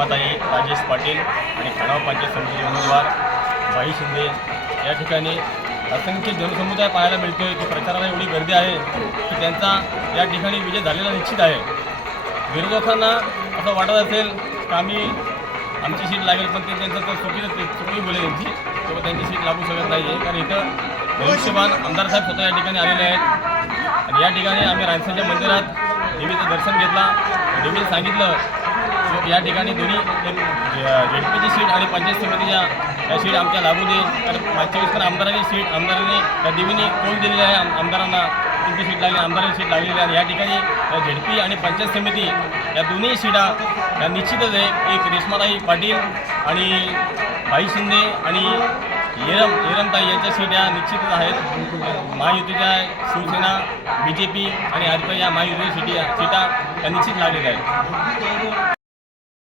माताई राजेश पाटील आणि ठाणा पंचायत समितीचे उमेदवार भाई शिंदे. या ठिकाणी असंख्य जनसमुदाय पाहायला मिळतो आहे की प्रचाराला एवढी गर्दी आहे की त्यांचा या ठिकाणी विजय झालेला निश्चित आहे. विरोधकांना असं वाटत असेल की आम्ही आमची सीट लागेल पण ते त्यांचं तर चुकीच चुकी बोले त्यांची तेव्हा त्यांची सीट लागू शकत नाही आहे कारण इथं भविष्यवान आमदार साहेब स्वतः या ठिकाणी आलेले आहेत. आणि या ठिकाणी आम्ही रायसाच्या मंदिरात देवीचं दर्शन घेतला. देवीने सांगितलं या ठिकाणी दोन्ही झेडपीची सीट आणि पंचायत समितीच्या या सीट आमच्या लागू दे. तर मागच्या वेळेस पण आमदारांनी सीट आमदारांनी त्या देवीने कौल दिलेली आहे? आमदारांना तुमची सीट लागली आमदारांची सीट लागलेली आहे. आणि या ठिकाणी झेडपी आणि पंचायत समिती या दोन्ही सीटा या निश्चितच आहे. एक रेश्माताई पाटील आणि भाई शिंदे आणि येरम येरमताई यांच्या सीट या निश्चितच आहेत. महायुतीच्या शिवसेना बी जे पी आणि आरपी या महायुतीच्या सीटी सीटा या निश्चित लागलेल्या आहेत.